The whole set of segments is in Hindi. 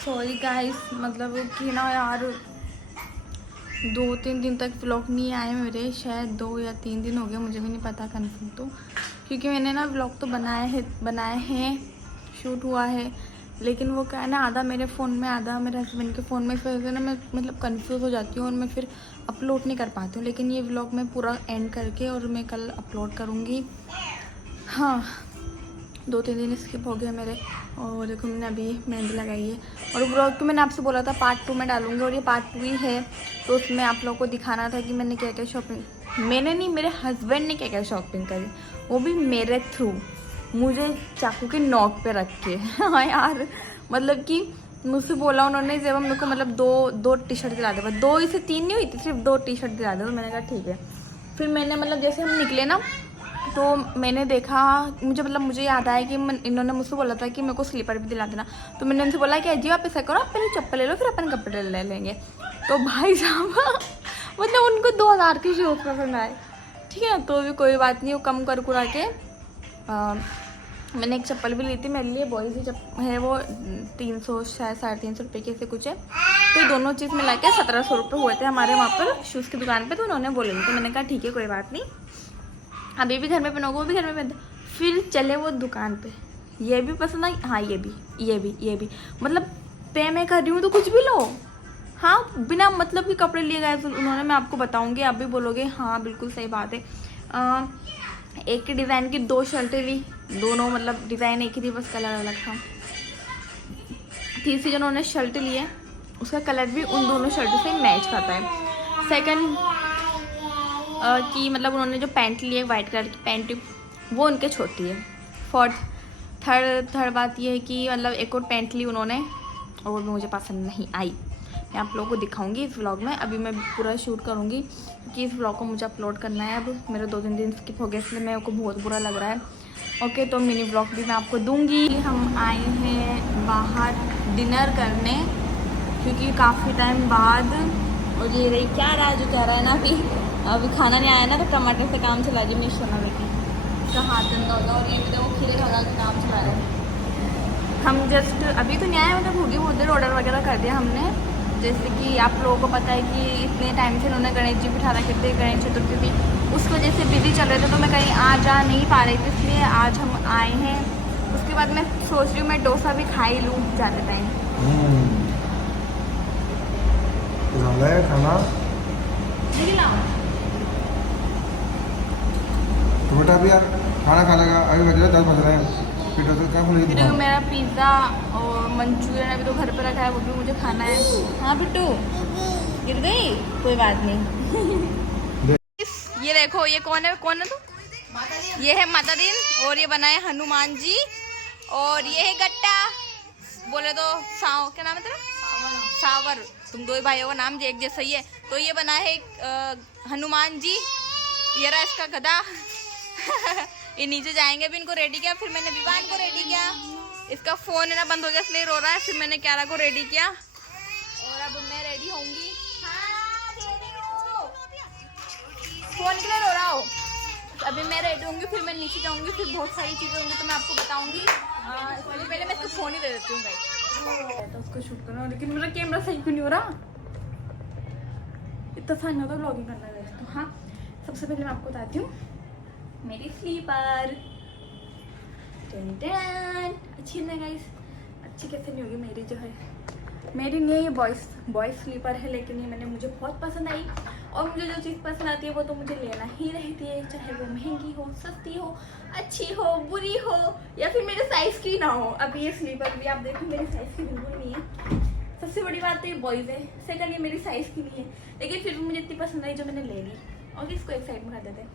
सॉरी गाइस, मतलब कि ना यार 2-3 दिन तक व्लॉग नहीं आए मेरे, शायद 2 या 3 दिन हो गए, मुझे भी नहीं पता कन्फर्म। तो क्योंकि मैंने ना व्लॉग तो बनाए हैं, शूट हुआ है, लेकिन वो क्या है ना, आधा मेरे फ़ोन में आधा मेरे हस्बैंड के फ़ोन में, इस वजह से ना मैं मतलब कंफ्यूज हो जाती हूँ और मैं फिर अपलोड नहीं कर पाती हूँ। लेकिन ये व्लॉग मैं पूरा एंड करके और मैं कल अपलोड करूँगी। हाँ, 2-3 दिन स्किप हो गए मेरे। और देखो मैंने अभी मेहंदी लगाई है, और व्लॉग को मैंने आपसे बोला था पार्ट 2 में डालूंगी, और ये पार्ट 2 ही है। तो उसमें आप लोगों को दिखाना था कि मैंने क्या क्या शॉपिंग, मैंने नहीं, मेरे हस्बैंड ने क्या क्या शॉपिंग करी, वो भी मेरे थ्रू, मुझे चाकू के नोक पे रख के। हाँ यार, मतलब कि मुझसे बोला उन्होंने, जब मेरे को मतलब दो टी शर्ट दिला दे, 2 से 3 नहीं हुई थी, सिर्फ 2 टी शर्ट दिला दे। तो मैंने कहा ठीक है। फिर मैंने मतलब जैसे हम निकले ना, तो मैंने देखा, मुझे याद आया कि इन्होंने मुझसे बोला था कि मेरे को स्लीपर भी दिला देना। तो मैंने उनसे बोला कि अजी आप ऐसा करो, आप पहले चप्पल ले लो, फिर अपन कपड़े ले लेंगे। तो भाई साहब मतलब उनको 2000 के शूज़ पसंद आए, ठीक है। तो भी कोई बात नहीं, वो कम कर कुरा के मैंने एक चप्पल भी ली थी मेरे लिए, बॉयज़ ही है वो, 300 शायद 350 रुपये की ऐसे कुछ है। तो दोनों चीज़ मिला के 1700 रुपये हुए थे हमारे वहाँ पर शूज़ की दुकान पर। तो उन्होंने बोले, तो मैंने कहा ठीक है कोई बात नहीं, अभी भी घर में पहनोगे, वो भी घर में पहनते। फिर चले वो दुकान पे, ये भी पसंद आई, हाँ ये भी मतलब पे मैं कर रही हूँ तो कुछ भी लो। हाँ, बिना मतलब के कपड़े लिए गए उन्होंने, मैं आपको बताऊँगी, आप भी बोलोगे हाँ बिल्कुल सही बात है। एक ही डिज़ाइन की 2 शर्टें ली, दोनों मतलब डिज़ाइन एक ही थी, बस कलर अलग था। तीसरी जो उन्होंने शर्ट ली है, उसका कलर भी उन दोनों शर्टों से मैच करता है। सेकंड कि मतलब उन्होंने जो पैंट ली है, वाइट कलर की पैंट, वो उनके छोटी है। थर्ड बात ये है कि मतलब एक और पैंट ली उन्होंने, और वो भी मुझे पसंद नहीं आई। मैं आप लोगों को दिखाऊंगी इस व्लॉग में। अभी मैं पूरा शूट करूंगी क्योंकि इस व्लॉग को मुझे अपलोड करना है। अब मेरे 2-3 दिन स्किप हो गए, इसलिए मेरे को बहुत बुरा लग रहा है। ओके, तो मिनी व्लॉग भी मैं आपको दूंगी। हम आए हैं बाहर डिनर करने, क्योंकि काफ़ी टाइम बाद। और ये रही क्या रहा है, जो कह रहा है ना अभी खाना नहीं आया ना, तो टमाटर से काम चला रही मेरी सोना बेटी का, हाथ गंदा होगा। और ये भी देखो खीरे खा के काम चला रहे हैं। हम जस्ट अभी तो नहीं आए, मतलब भूगी बहुत देर ऑर्डर वगैरह कर दिया हमने। जैसे कि आप लोगों को पता है कि इतने टाइम से उन्होंने गणेश जी बिठा रखे थे, गणेश चतुर्थी थी, उस वजह से बिजी चल रहे थे, तो मैं कहीं आ जा नहीं पा रही थी, इसलिए आज हम आए हैं। उसके बाद मैं सोच रही हूँ मैं डोसा भी खा ही लूँ जाते टाइम। खाना तो बेटा अभी यार खाना खाने का अभी बज रहा है 10 बज रहे हैं। फिर तो क्या बोलेगी फिर मेरा पिज़्ज़ा और मंचूरियन अभी तो घर पे रखा है, वो भी मुझे खाना है। हाँ बिट्टू, गिर गई, कोई बात नहीं। ये देखो, ये कौन है तू? ये है माता दीन, और ये बनाए हनुमान जी, और ये है गट्टा, बोले तो क्या नाम है तेरा? सावर। तुम 2 भाइयों का नाम एक जैसा ही है। तो ये बना है हनुमान जी, ये रहा इसका गधा। ये नीचे जाएंगे, अभी इनको रेडी किया, फिर मैंने विवान को रेडी किया। इसका फोन है ना बंद हो गया, इसलिए रो रहा है। फिर मैंने क्यारा को रेडी किया, और अब मैं रेडी होंगी। फोन के लिए रो रहा हो? अभी मैं रेडी होंगी, फिर मैं नीचे जाऊंगी, फिर बहुत सारी चीजें होंगी तो मैं आपको बताऊंगी। पहले मैं इसको फोन ही दे देती हूँ गाइस, तो उसको शूट करना। लेकिन मेरा कैमरा सही क्यों नहीं हो रहा, इतना सा नहीं होता व्लॉगिंग करना है। तो हाँ, सबसे पहले मैं आपको बताती हूँ मेरी स्लीपर। अच्छी है गाइस, अच्छी कैसे नहीं होगी मेरी, जो है मेरी नहीं है, ये बॉयज स्लीपर है, लेकिन ये मुझे बहुत पसंद आई। और मुझे जो चीज़ पसंद आती है वो तो मुझे लेना ही रहती है, चाहे वो महंगी हो, सस्ती हो, अच्छी हो, बुरी हो, या फिर मेरे साइज़ की ना हो। अब ये स्लीपर भी आप देखो मेरे साइज़ की बिल्कुल नहीं है। सबसे बड़ी बात तो ये बॉयज़ है, सेकंड ये मेरी साइज़ की नहीं है, लेकिन फिर भी मुझे इतनी पसंद आई जो मैंने ले ली। और इसको एक साइड में कर देते हैं।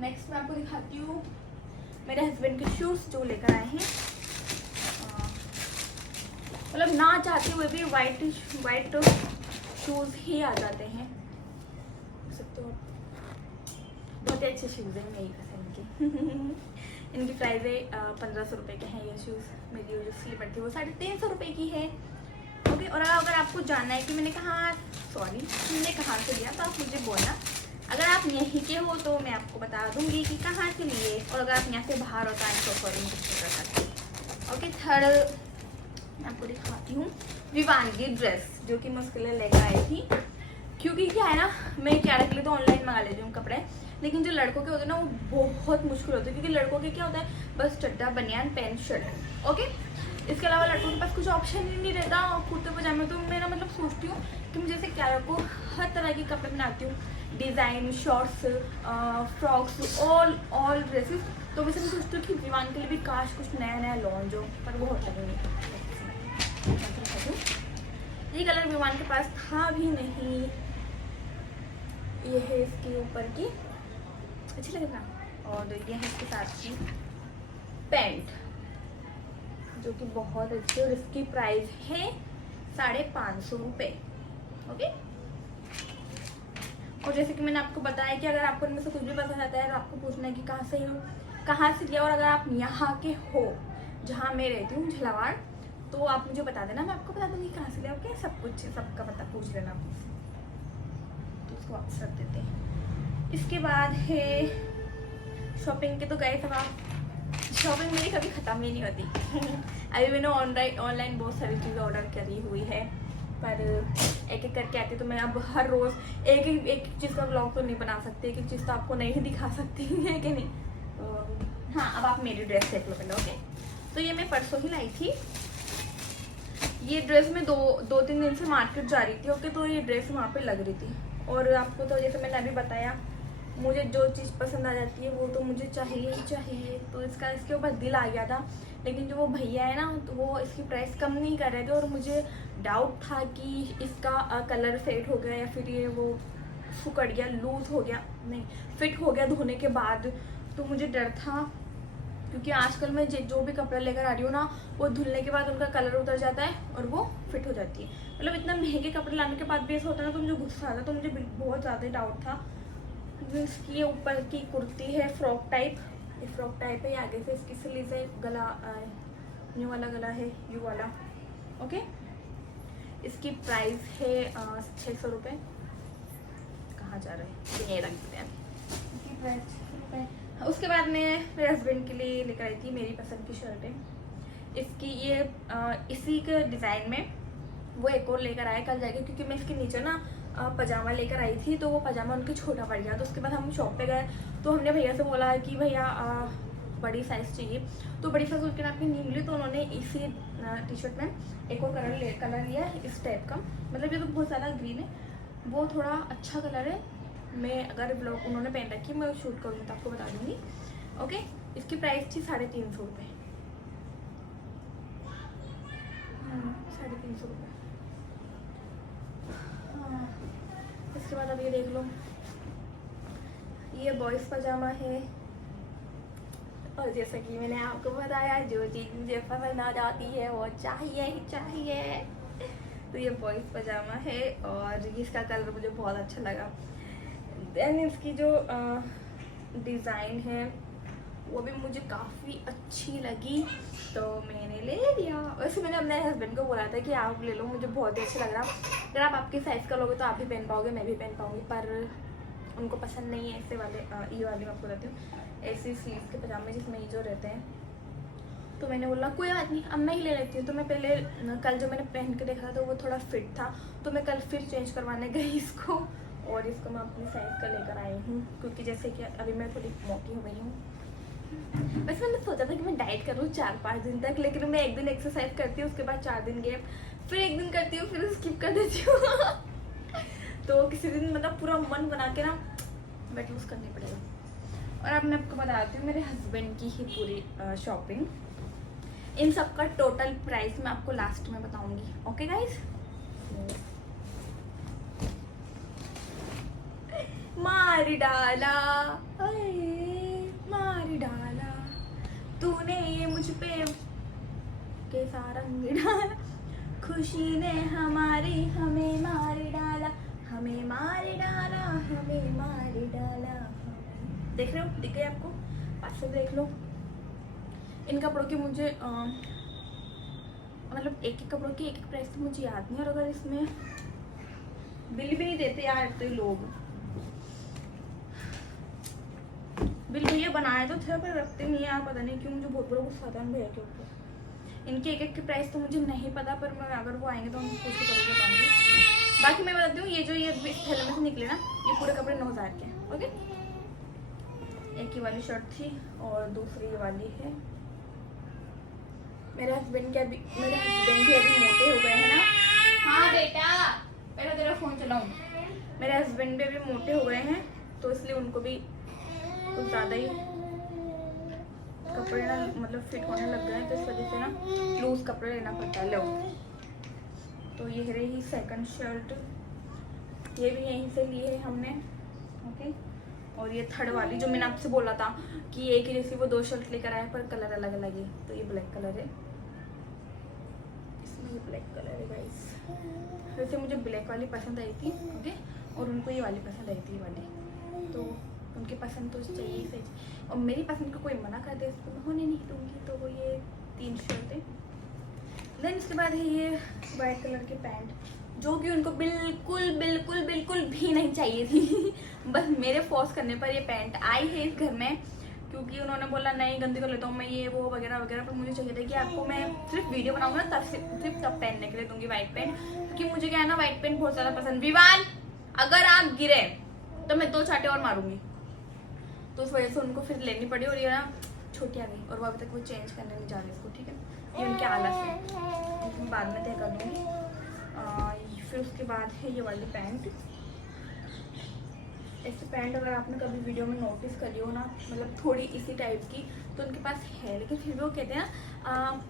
नेक्स्ट मैं आपको दिखाती हूँ मेरे हस्बैंड के शूज़ जो लेकर आए हैं। मतलब ना चाहते हुए भी वाइट शूज़ ही आ जाते हैं, तो बहुत ही अच्छे शूज़ हैं मेरी पसंद के। इनकी प्राइस है 1500 रुपये के हैं ये शूज़। मेरी जो स्लीपर थी वो 350 रुपये की है। ओके, और अगर आपको जानना है कि मैंने कहाँ से लिया, तो आप मुझे बोलना। अगर आप यहीं के हो तो मैं आपको बता दूंगी कि कहाँ से लिए, और अगर आप यहाँ से बाहर हो तो आई सो सॉरी। ओके, थर्ड मैं आपको दिखाती हूँ विवान की ड्रेस जो कि मैं उसके लिए लेकर आई थी। क्योंकि क्या है ना, मैं क्यारा के लिए तो ऑनलाइन मंगा लेती हूँ कपड़े, लेकिन जो लड़कों के होते हैं ना वो बहुत मुश्किल होते हैं। क्योंकि लड़कों के क्या होता है, बस चड्डा बनियान पैंट शर्ट, ओके। इसके अलावा लड़कों के पास कुछ ऑप्शन ही नहीं रहता कुर्ते पजामे। तो मैं ना मतलब सोचती हूँ कि मैं जैसे क्यारा को हर तरह के कपड़े बनाती हूँ, design, shorts, frocks, all dresses. तो वैसे मैं सोचती हूँ कि विवान के लिए भी काश कुछ नया नया लॉन्च हो, पर वो होता नहीं। ये कलर विवान के पास था भी नहीं। ये है इसके ऊपर की, अच्छी लगे ना। और ये है इसके साथ की पैंट जो कि बहुत अच्छी, और इसकी प्राइस है 550 रुपये, ओके। और जैसे कि मैंने आपको बताया कि अगर आपको इनमें से कुछ भी पसंद आता है तो आपको पूछना है कि कहाँ से लिया। और अगर आप यहाँ के हो जहाँ मैं रहती हूँ झलावाड़, तो आप मुझे बता देना, मैं आपको बता दूँगी कहाँ से लिया, ओके। सब कुछ सबका पता पूछ लेना आप, तो उसको वापस रख देते हैं। इसके बाद है शॉपिंग के, तो गए सब आप, शॉपिंग मेरी कभी ख़त्म ही नहीं होती। अभी मैंने ऑनलाइन बहुत सारी चीज़ें ऑर्डर करी हुई है, पर एक एक करके आती। तो मैं अब हर रोज़ एक चीज़ का व्लॉग तो नहीं बना सकती, एक चीज़ तो आपको नहीं दिखा सकती है कि नहीं। तो हाँ, अब आप मेरी ड्रेस देख लो पहले, ओके। तो ये मैं परसों ही लाई थी। ये ड्रेस में दो तीन दिन से मार्केट जा रही थी, ओके। तो ये ड्रेस वहाँ पे लग रही थी। और आपको तो जैसे मैंने अभी बताया, मुझे जो चीज़ पसंद आ जाती है वो तो मुझे चाहिए ही चाहिए। तो इसके ऊपर दिल आ गया था, लेकिन जो वो भैया है ना, तो वो इसकी प्राइस कम नहीं कर रहे थे। और मुझे डाउट था कि इसका कलर फेड हो गया या फिर ये वो सुकड़ गया, लूज़ हो गया, नहीं फिट हो गया धोने के बाद। तो मुझे डर था, क्योंकि आजकल मैं जो भी कपड़ा लेकर आ रही हूँ ना, वो धुलने के बाद उनका कलर उतर जाता है और वो फिट हो जाती है। मतलब इतना महंगे कपड़े लाने के बाद भी ऐसा होता है ना, तो मुझे गुस्सा आता। तो मुझे बहुत ज़्यादा डाउट था। इसकी ऊपर की कुर्ती है फ्रॉक टाइप, ये फ्रॉक टाइप है। आगे से इसकी स्लीव है, गला न्यू वाला गला है, यू वाला, ओके। इसकी प्राइस है 600 रुपये। कहाँ जा रहे हैं, ये रख देते हैं। इसकी प्राइस 600 रुपये। उसके बाद मैं मेरे हस्बैंड के लिए लेकर आई थी मेरी पसंद की शर्ट है। इसकी ये इसी के डिज़ाइन में वो एक और लेकर आया कल जाके, क्योंकि मैं इसके नीचे ना पजामा लेकर आई थी, तो वो पजामा उनके छोटा पड़ गया। तो उसके बाद हम शॉप पे गए, तो हमने भैया से बोला कि भैया बड़ी साइज़ चाहिए। तो बड़ी साइज़ उनके नाप की नहीं मिली, तो उन्होंने इसी टी शर्ट में एक और कलर लिया इस टाइप का। मतलब ये तो बहुत ज़्यादा ग्रीन है, वो थोड़ा अच्छा कलर है। मैं अगर ब्लॉग उन्होंने पहन रखी है, मैं शूट करूँगी तो आपको बता दूँगी, ओके। इसकी प्राइस थी 350 रुपये, 350 रुपये। हाँ, इसके बाद अब ये देख लो, ये बॉयज़ पजामा है। और जैसा कि मैंने आपको बताया, जो चीज़ मुझे पसंद आ जाती है वो चाहिए ही चाहिए। तो ये बॉयज़ पजामा है और इसका कलर मुझे बहुत अच्छा लगा। देन इसकी जो डिज़ाइन है वो भी मुझे काफ़ी अच्छी लगी, तो मैंने ले लिया। वैसे मैंने अपने हस्बैंड को बोला था कि आप ले लो, मुझे बहुत ही अच्छा लग रहा। अगर आप आपके साइज़ का लोगे तो आप भी पहन पाओगे, मैं भी पहन पाऊँगी, पर उनको पसंद नहीं है ऐसे वाले। ये वाले मैं आपको बताती हूँ, ऐसे स्लीव के पजामे जिसमें ये जो रहते हैं। तो मैंने बोला कोई बात नहीं, अब मैं ही ले लेती हूँ। तो मैं पहले कल जो मैंने पहन के देखा था तो वो थोड़ा फिट था, तो मैं कल फिर चेंज करवाने गई इसको, और इसको मैं अपनी साइज़ का लेकर आई हूँ। क्योंकि जैसे कि अभी मैं थोड़ी मोटी हो गई हूँ। वैसे मैंने सोचा था कि मैं डाइट करूँ 4-5 दिन तक, लेकिन मैं एक दिन एक्सरसाइज करती हूँ, उसके बाद 4 दिन गैप, फिर एक दिन करती हूँ, फिर स्किप कर देती हूँ। तो किसी दिन मतलब पूरा मन बना के ना वेट लूज करनी पड़ेगा। और अब मैं आपको बताती हूँ मेरे हस्बैंड की ही पूरी शॉपिंग। इन सब का टोटल प्राइस मैं आपको लास्ट में बताऊंगी, ओके गाइस। मार डाला, मार डाला तूने ये मुझ पे कैसा रंग डाला, खुशी ने हमारी हमें मार डाला, हमें मार डाला, हमें मार डाला। देख रहे हो, दिख गए आपको, पास से देख लो। इन कपड़ों की मुझे मतलब एक कपड़ों की एक प्राइस तो मुझे याद नहीं। और अगर इसमें बिल भी नहीं देते यार तो लोग, बिल भैया बनाए तो थे पर रखते नहीं यार, पता नहीं क्यों। मुझे बहुत बड़ा गुस्सा आता है भैया के ऊपर। इनके एक एक के प्राइस तो मुझे नहीं पता, पर मैं अगर वो आएंगे तो उनको पूछ के करूँगी बताऊँगी। बाकी मैं बताती हूँ, ये जो ये थैले में से निकले ना, ये पूरे कपड़े 9,000 के हैं। ओके, एक ही वाली शर्ट थी और दूसरी ये वाली है। मेरे हस्बैंड भी अभी मोटे हो गए हैं ना। हाँ बेटा, पहले तेरा फ़ोन चलाऊँ। मेरे हस्बैंड भी अभी मोटे हो गए हैं, तो इसलिए उनको भी कुछ ज़्यादा ही कपड़े ना मतलब फिट होने लग गए हैं, तो इस वजह से ना लूज कपड़े लेना पड़ता है। लो, तो ये रही सेकंड शर्ट, ये भी यहीं से ली है हमने। ओके, और ये थर्ड वाली जो मैंने आपसे बोला था कि एक ही जैसी वो 2 शर्ट लेकर आए पर कलर अलग अलग है, तो ये ब्लैक कलर है, इसमें ये ब्लैक कलर है गाइस। वैसे मुझे ब्लैक वाली पसंद आई थी, ओके, और उनको ये वाली पसंद आई थी, ये वाली, तो उनकी पसंद तो चाहिए ही सही, और मेरी पसंद को कोई मना कर दे इसको मैं होने नहीं दूँगी। तो वो ये 3 शर्ट है। देन इसके बाद है ये वाइट कलर की पैंट, जो कि उनको बिल्कुल बिल्कुल बिल्कुल भी नहीं चाहिए थी बस मेरे फोर्स करने पर ये पैंट आई है इस घर में, क्योंकि उन्होंने बोला नहीं गंदी कर लेता हूँ मैं ये वो वगैरह वगैरह, पर मुझे चाहिए था कि आपको मैं सिर्फ वीडियो बनाऊंगा ना सिर्फ तब पहनने के लिए दूंगी वाइट पैंट, क्योंकि मुझे क्या है ना वाइट पैंट बहुत ज़्यादा पसंद। विवान, अगर आप गिरे तो मैं 2 चाटे और मारूंगी, तो उस वजह से उनको फिर लेनी पड़ी, और ये ना छोटी आ गई और वो अभी तक वो चेंज करने नहीं जा रही इसको, ठीक है, ये उनके आलस है, इसमें बाद में तय कर दूँगी। फिर उसके बाद है ये वाली पैंट। ऐसी पैंट अगर आपने कभी वीडियो में नोटिस करी हो ना, मतलब थोड़ी इसी टाइप की, तो उनके पास है, लेकिन फिर भी वो कहते हैं ना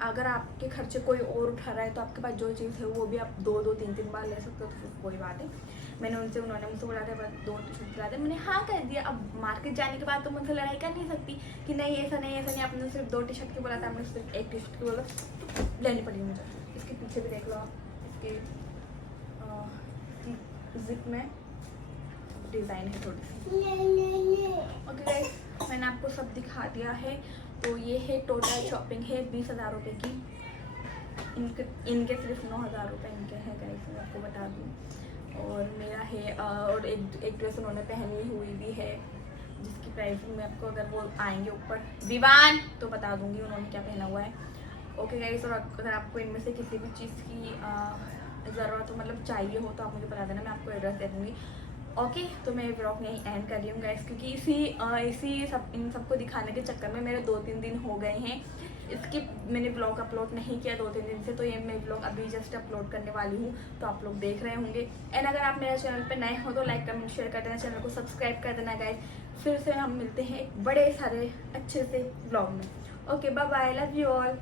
अगर आपके खर्चे कोई और उठा रहा है तो आपके पास जो चीज़ है वो भी आप 2-2, 3-3 बार ले सकते हो, तो फिर कोई बात है। उन्होंने मुझसे बोला था 2 टी शर्ट दिला दे, मैंने हाँ कर दिया। अब मार्केट जाने के बाद तो मुझसे लड़ाई कर नहीं सकती कि नहीं ऐसा नहीं, आपने सिर्फ 2 टी शर्ट की बोला था, आपने सिर्फ 1 टी शर्ट की बोला, तो लेनी पड़ी मुझे। इसके पीछे भी देख लो आप, इसके जिप में डिज़ाइन है थोड़ी सी। ओके गाइस, मैंने आपको सब दिखा दिया है। तो ये है टोटल शॉपिंग है 20,000 रुपये की। इनके सिर्फ 9,000 रुपये इनके हैं गाइस, मैं आपको बता दूँ। और मेरा है और एक ड्रेस उन्होंने पहनी हुई भी है, जिसकी प्राइसिंग मैं आपको अगर वो आएंगे ऊपर विवान तो बता दूँगी उन्होंने क्या पहना हुआ है। ओके गाइस, और अगर आपको इनमें से किसी भी चीज़ की ज़रूरत हो, मतलब चाहिए हो, तो आप मुझे बता देना, मैं आपको एड्रेस दे दूँगी। ओके, तो मैं व्लॉग यहीं एंड कर रही हूँ गाइस, क्योंकि इन सबको दिखाने के चक्कर में मेरे 2-3 दिन हो गए हैं। इसकी मैंने व्लॉग अपलोड नहीं किया 2-3 दिन से, तो ये मैं व्लॉग अभी जस्ट अपलोड करने वाली हूँ, तो आप लोग देख रहे होंगे। एंड अगर आप मेरे चैनल पे नए हो तो लाइक कमेंट शेयर कर देना, चैनल को सब्सक्राइब कर देना गाइस। फिर से हम मिलते हैं एक बड़े सारे अच्छे से व्लॉग में। Okay, bye bye, love you all.